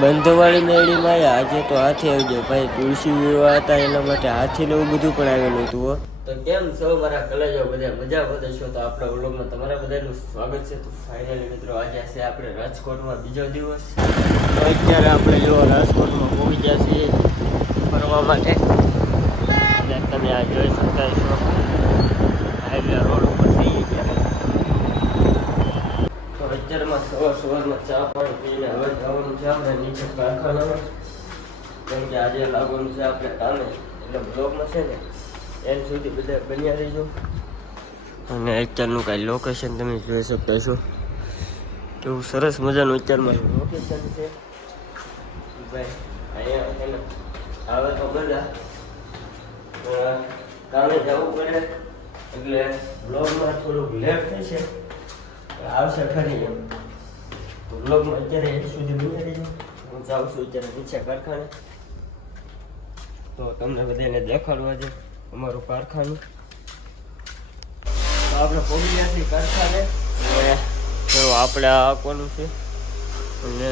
બંધવાળી મેળીમાં આજે તો હાથી આવી ગયો ભાઈ. તુલસી વિવાહ હતા એના માટે હાથી ને એવું બધું પણ આવેલું હતું હો. તો કેમ છો મારા કલેજો, બધા મજા બધે છો? તો આપણા વ્લોગમાં તમારા બધાનું સ્વાગત છે. તો ફાઇનલી મિત્રો આજે છે આપણે રાજકોટમાં બીજો દિવસ. તો અત્યારે આપણે જો રાજકોટમાં પહોંચી ગયા છીએ ફરવા માટે. તમે આ જોઈ શકતા છો હાઈવે રોડ ઉપર જઈએ ત્યારે. તો અત્યારમાં સવારમાં ચા પાણી પીને હવે જવાનું છે આપણે નીચે કારખાનામાં. કેમ કે આજે લાગવાનું છે આપણે કામે, એટલે બ્લોગમાં છે ને એન્ડ સુધી બધા બન્યા રહીજો. અને અત્યારનું કાંઈ લોકેશન તમે જોઈ શકતા છો, કેવું સરસ મજાનું અત્યારમાં લોકેશન છે ભાઈ. અહીંયા આવે તો બધા કામે જવું પડે એટલે બ્લોગમાં થોડુંક લેટ થશે, આવશે ખરી એમ. તો બ્લોગમાં અત્યારે એન્ડ સુધી બની રહીજો. હું જાઉં છું અત્યારે નીચે કારખાને. તો તમને બધાને દેખાડવા છે અમારું કારખાનું. તો આપણે પહોંચી ગયા છીએ કારખાને. અને જો આપણે આ કોનું છે અને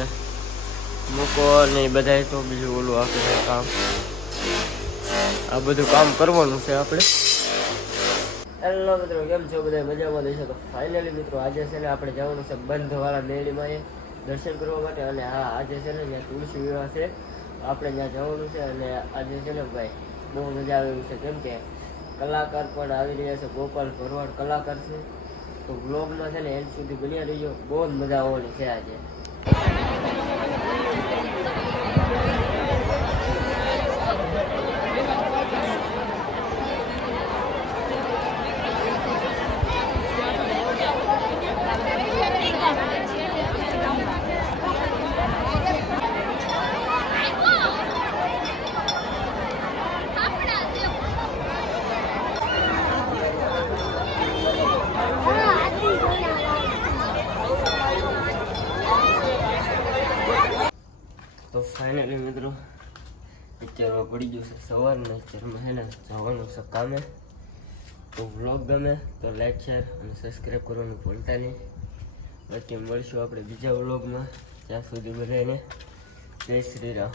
મૂકો ને એ બધા તો બીજું ઓલું આખું છે કામ. આ બધું કામ કરવાનું છે આપણે. હેલો મિત્રો, કેમ છો બધા? મજામાં દેશો? તો ફાઇનલી મિત્રો આજે છે ને આપણે જવાનું છે બંધવાળા મેળીમાં એ દર્શન કરવા માટે. અને હા, આજે છે ને ત્યાં તુલસી વિવાહ છે, આપણે ત્યાં જવાનું છે. અને આજે છે ને ભાઈ બહુ મજા આવે એવું છે, કેમ કે કલાકાર પણ આવી રહ્યા છે. ગોપાલ ભરવાડ કલાકાર છે. તો બ્લોગમાં છે ને એન્ડ સુધી બન્યા રહીજો, બહુ જ મજા આવવાની છે આજે. તો ફાઇનલી મિત્રો અત્યારમાં પડી ગયું છે સવારના. અત્યારમાં છે ને જવાનું છે કામે. તો વ્લોગ ગમે તો લાઈક, શેર અને સબસ્ક્રાઈબ કરવાનું ભૂલતા નહીં. બાકી મળીશું આપણે બીજા વ્લોગમાં. ત્યાં સુધી બધાને જય શ્રી રામ.